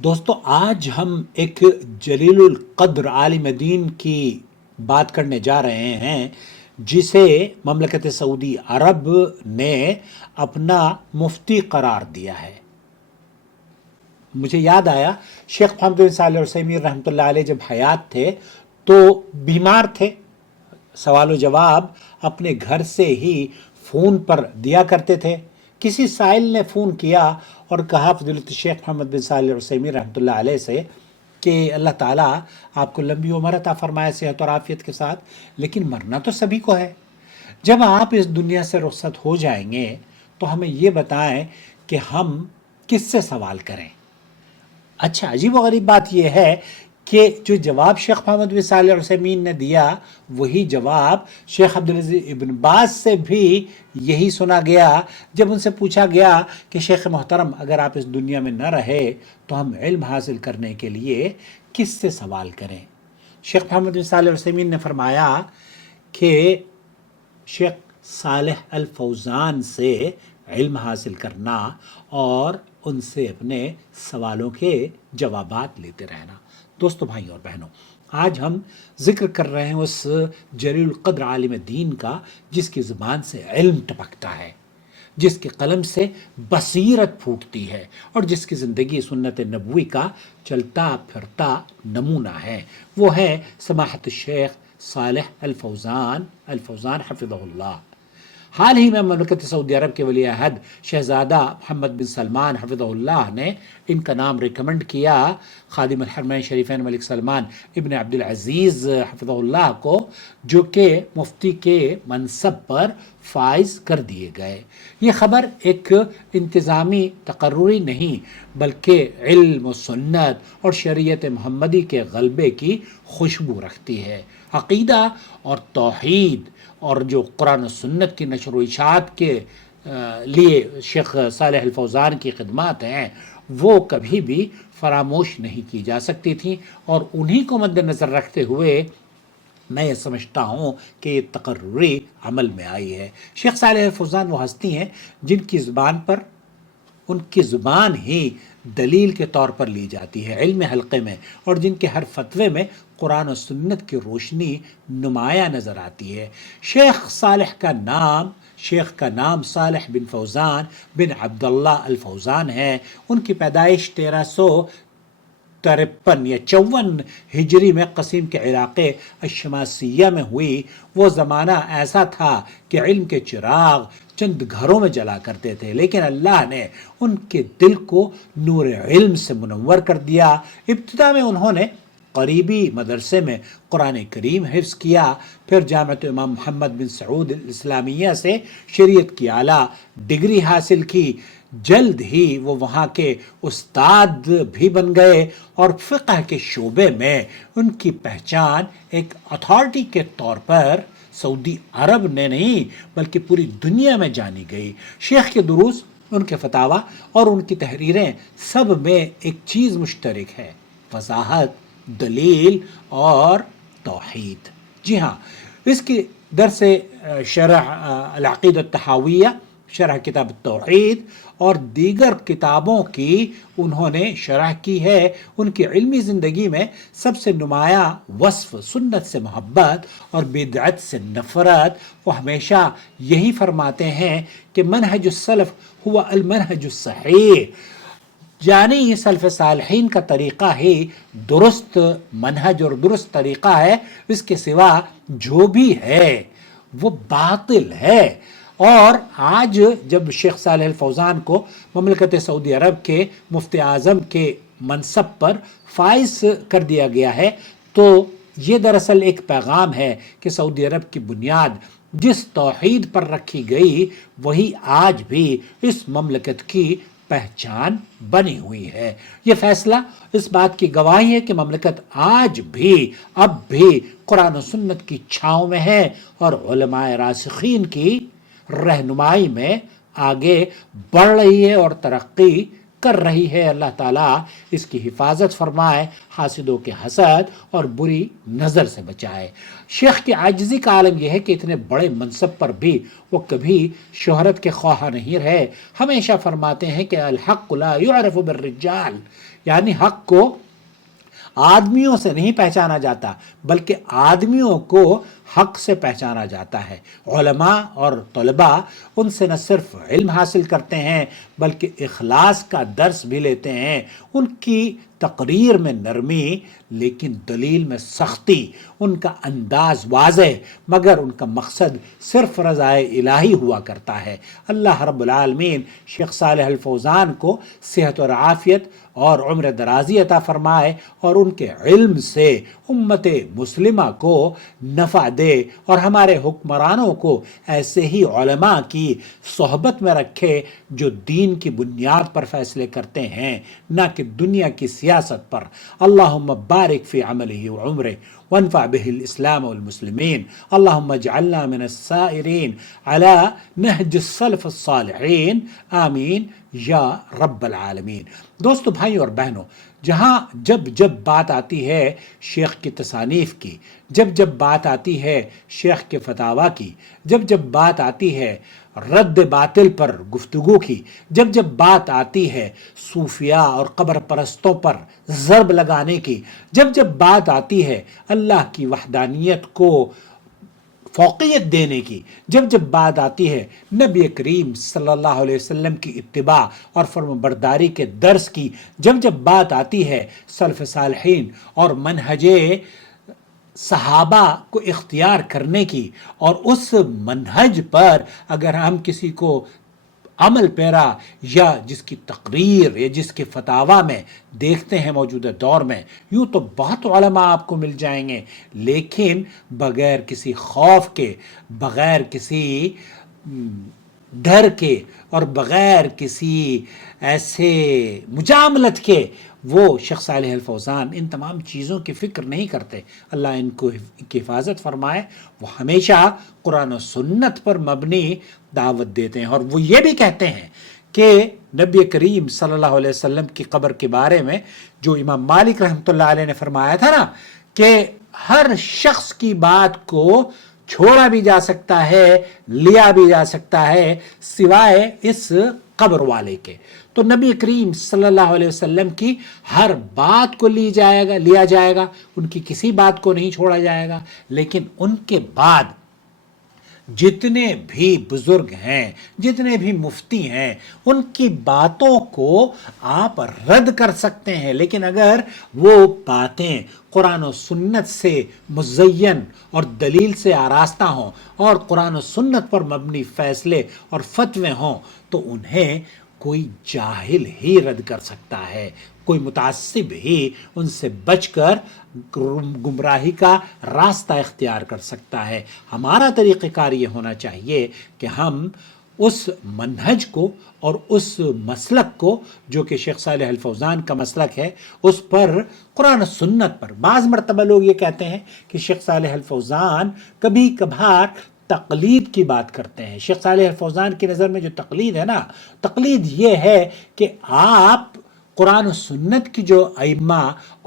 دوستو آج ہم ایک جلیل القدر عالم دین کی بات کرنے جا رہے ہیں جسے مملکت سعودی عرب نے اپنا مفتی قرار دیا ہے۔ مجھے یاد آیا شیخ محمد بن صالح العثیمین رحمۃ اللہ علیہ جب حیات تھے تو بیمار تھے، سوال و جواب اپنے گھر سے ہی فون پر دیا کرتے تھے۔ کسی سائل نے فون کیا اور کہا فضیلت الشیخ محمد بن صالح العثیمین رحمۃ اللہ علیہ سے کہ اللہ تعالیٰ آپ کو لمبی عمر عطا فرمائے صحت اور عافیت کے ساتھ، لیکن مرنا تو سبھی کو ہے۔ جب آپ اس دنیا سے رخصت ہو جائیں گے تو ہمیں یہ بتائیں کہ ہم کس سے سوال کریں۔ اچھا، عجیب و غریب بات یہ ہے کہ جو جواب شیخ محمد بن صالح العثیمین نے دیا وہی جواب شیخ عبدالعزیز ابن باز سے بھی یہی سنا گیا جب ان سے پوچھا گیا کہ شیخ محترم اگر آپ اس دنیا میں نہ رہے تو ہم علم حاصل کرنے کے لیے کس سے سوال کریں۔ شیخ محمد بن صالح العثیمین نے فرمایا کہ شیخ صالح الفوزان سے علم حاصل کرنا اور ان سے اپنے سوالوں کے جوابات لیتے رہنا۔ دوستو، بھائی اور بہنوں، آج ہم ذکر کر رہے ہیں اس جلیل القدر عالم دین کا جس کی زبان سے علم ٹپکتا ہے، جس کے قلم سے بصیرت پھوٹتی ہے اور جس کی زندگی سنت نبوی کا چلتا پھرتا نمونہ ہے۔ وہ ہے سماحت الشیخ صالح الفوزان حفظہ اللہ۔ حال ہی میں مملکت سعودی عرب کے ولی عہد شہزادہ محمد بن سلمان حفظہ اللہ نے ان کا نام ریکمنڈ کیا خادم الحرمین شریفین ملک سلمان ابن عبدالعزیز حفظہ اللہ کو، جو کہ مفتی کے منصب پر فائز کر دیے گئے۔ یہ خبر ایک انتظامی تقرری نہیں بلکہ علم و سنت اور شریعت محمدی کے غلبے کی خوشبو رکھتی ہے۔ عقیدہ اور توحید اور جو قرآن و سنت کی نشر و اشاعت کے لیے شیخ صالح الفوزان کی خدمات ہیں وہ کبھی بھی فراموش نہیں کی جا سکتی تھیں، اور انہی کو مد نظر رکھتے ہوئے میں یہ سمجھتا ہوں کہ یہ تقرری عمل میں آئی ہے۔ شیخ صالح الفوزان وہ ہستی ہیں جن کی زبان پر ان کی زبان ہی دلیل کے طور پر لی جاتی ہے علم حلقے میں، اور جن کے ہر فتوے میں قرآن و سنت کی روشنی نمایاں نظر آتی ہے۔ شیخ کا نام صالح بن فوزان بن عبداللہ الفوزان ہے۔ ان کی پیدائش 1353 یا 54 ہجری میں قصیم کے علاقے الشماسیہ میں ہوئی۔ وہ زمانہ ایسا تھا کہ علم کے چراغ چند گھروں میں جلا کرتے تھے، لیکن اللہ نے ان کے دل کو نور علم سے منور کر دیا۔ ابتدا میں انہوں نے قریبی مدرسے میں قرآن کریم حفظ کیا، پھر جامعہ امام محمد بن سعود الاسلامیہ سے شریعت کی اعلیٰ ڈگری حاصل کی۔ جلد ہی وہ وہاں کے استاد بھی بن گئے اور فقہ کے شعبے میں ان کی پہچان ایک اتھارٹی کے طور پر سعودی عرب نے نہیں بلکہ پوری دنیا میں جانی گئی۔ شیخ کے دروس، ان کے فتاوی اور ان کی تحریریں سب میں ایک چیز مشترک ہے: وضاحت، دلیل اور توحید۔ جی ہاں، اس کی درس شرح العقیدہ الطحاویہ، شرح کتاب التوحید اور دیگر کتابوں کی انہوں نے شرح کی ہے۔ ان کی علمی زندگی میں سب سے نمایاں وصف سنت سے محبت اور بدعت سے نفرت۔ وہ ہمیشہ یہی فرماتے ہیں کہ منہج السلف ہوا المنہج الصحیح، یعنی سلف صالحین کا طریقہ ہی درست منہج اور درست طریقہ ہے، اس کے سوا جو بھی ہے وہ باطل ہے۔ اور آج جب شیخ صالح الفوزان کو مملکت سعودی عرب کے مفتی اعظم کے منصب پر فائز کر دیا گیا ہے تو یہ دراصل ایک پیغام ہے کہ سعودی عرب کی بنیاد جس توحید پر رکھی گئی وہی آج بھی اس مملکت کی پہچان بنی ہوئی ہے۔ یہ فیصلہ اس بات کی گواہی ہے کہ مملکت آج بھی اب بھی قرآن و سنت کی چھاؤں میں ہے اور علماء راسخین کی رہنمائی میں آگے بڑھ رہی ہے اور ترقی کر رہی ہے، اللہ تعالیٰ اس کی حفاظت فرمائے، حاسدوں کے حسد اور بری نظر سے بچائے۔ شیخ کی عاجزی کا عالم یہ ہے کہ اتنے بڑے منصب پر بھی وہ کبھی شہرت کے خواہاں نہیں رہے، ہمیشہ فرماتے ہیں کہ الحق لا يعرف بالرجال، یعنی حق کو آدمیوں سے نہیں پہچانا جاتا بلکہ آدمیوں کو حق سے پہچانا جاتا ہے۔ علماء اور طلباء ان سے نہ صرف علم حاصل کرتے ہیں بلکہ اخلاص کا درس بھی لیتے ہیں۔ ان کی تقریر میں نرمی لیکن دلیل میں سختی، ان کا انداز واضح مگر ان کا مقصد صرف رضائے الہی ہوا کرتا ہے۔ اللہ رب العالمین شیخ صالح الفوزان کو صحت اور عافیت اور عمر درازی عطا فرمائے اور ان کے علم سے امت مسلمہ کو نفع دے اور ہمارے حکمرانوں کو ایسے ہی علماء کی صحبت میں رکھے جو دین کی بنیاد پر فیصلے کرتے ہیں نہ کہ دنیا کی سیاست پر۔ اللہم بارک فی عملہ وعمرہ وانفع به الاسلام والمسلمین، اللہم اجعلنا من السائرین علی نہج السلف الصالحین، آمین یا رب العالمین۔ دوستو، بھائی اور بہنوں، جہاں جب بات آتی ہے شیخ کی تصانیف کی، جب بات آتی ہے شیخ کے فتاویٰ کی، جب بات آتی ہے رد باطل پر گفتگو کی، جب بات آتی ہے صوفیاء اور قبر پرستوں پر ضرب لگانے کی، جب بات آتی ہے اللہ کی وحدانیت کو فوقیت دینے کی، جب بات آتی ہے نبی کریم صلی اللہ علیہ وسلم کی اتباع اور فرم برداری کے درس کی، جب بات آتی ہے سلف صالحین اور منہج صحابہ کو اختیار کرنے کی، اور اس منہج پر اگر ہم کسی کو عمل پیرا یا جس کی تقریر یا جس کے فتاویٰ میں دیکھتے ہیں موجودہ دور میں، یوں تو بہت علماء آپ کو مل جائیں گے، لیکن بغیر کسی خوف کے، بغیر کسی ڈر کے اور بغیر کسی ایسے مجاملت کے وہ شیخ صالح الفوزان ان تمام چیزوں کی فکر نہیں کرتے۔ اللہ ان کو کی حفاظت فرمائے۔ وہ ہمیشہ قرآن و سنت پر مبنی دعوت دیتے ہیں، اور وہ یہ بھی کہتے ہیں کہ نبی کریم صلی اللہ علیہ وسلم کی قبر کے بارے میں جو امام مالک رحمۃ اللہ علیہ نے فرمایا تھا نا کہ ہر شخص کی بات کو چھوڑا بھی جا سکتا ہے، لیا بھی جا سکتا ہے، سوائے اس قبر والے کے۔ تو نبی کریم صلی اللہ علیہ وسلم کی ہر بات کو لیا جائے گا، ان کی کسی بات کو نہیں چھوڑا جائے گا، لیکن ان کے بعد جتنے بھی بزرگ ہیں، جتنے بھی مفتی ہیں، ان کی باتوں کو آپ رد کر سکتے ہیں، لیکن اگر وہ باتیں قرآن و سنت سے مزین اور دلیل سے آراستہ ہوں اور قرآن و سنت پر مبنی فیصلے اور فتوے ہوں تو انہیں کوئی جاہل ہی رد کر سکتا ہے، کوئی متعصب ہی ان سے بچ کر گمراہی کا راستہ اختیار کر سکتا ہے۔ ہمارا طریقہ کار یہ ہونا چاہیے کہ ہم اس منہج کو اور اس مسلک کو جو کہ شیخ صالح الفوزان کا مسلک ہے، اس پر قرآن و سنت پر، بعض مرتبہ لوگ یہ کہتے ہیں کہ شیخ صالح الفوزان کبھی کبھار تقلید کی بات کرتے ہیں۔ شیخ صالح الفوزان کی نظر میں جو تقلید ہے نا، تقلید یہ ہے کہ آپ قرآن و سنت کی جو ائمہ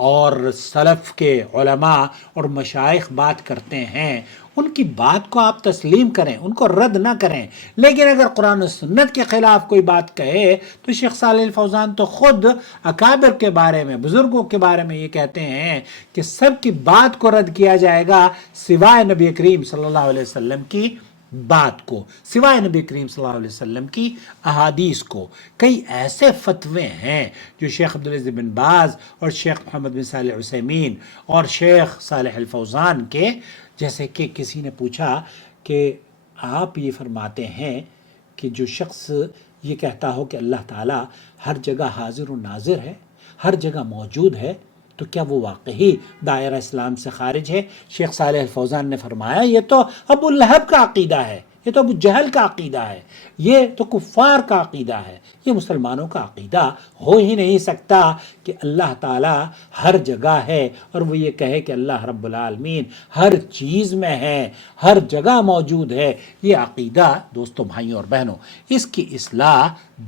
اور سلف کے علماء اور مشائخ بات کرتے ہیں ان کی بات کو آپ تسلیم کریں، ان کو رد نہ کریں، لیکن اگر قرآن و سنت کے خلاف کوئی بات کہے تو شیخ صالح الفوزان تو خود اکابر کے بارے میں، بزرگوں کے بارے میں یہ کہتے ہیں کہ سب کی بات کو رد کیا جائے گا سوائے نبی کریم صلی اللہ علیہ وسلم کی بات کو، سوائے نبی کریم صلی اللہ علیہ وسلم کی احادیث کو۔ کئی ایسے فتوے ہیں جو شیخ عبدالعزیز بن باز اور شیخ محمد بن صالح عثیمین اور شیخ صالح الفوزان کے، جیسے کہ کسی نے پوچھا کہ آپ یہ فرماتے ہیں کہ جو شخص یہ کہتا ہو کہ اللہ تعالیٰ ہر جگہ حاضر و ناظر ہے، ہر جگہ موجود ہے، تو کیا وہ واقعی دائرہ اسلام سے خارج ہے؟ شیخ صالح الفوزان نے فرمایا یہ تو ابو لہب کا عقیدہ ہے، یہ تو ابو جہل کا عقیدہ ہے، یہ تو کفار کا عقیدہ ہے، یہ مسلمانوں کا عقیدہ ہو ہی نہیں سکتا کہ اللہ تعالیٰ ہر جگہ ہے اور وہ یہ کہے کہ اللہ رب العالمین ہر چیز میں ہے، ہر جگہ موجود ہے۔ یہ عقیدہ دوستوں، بھائیوں اور بہنوں، اس کی اصلاح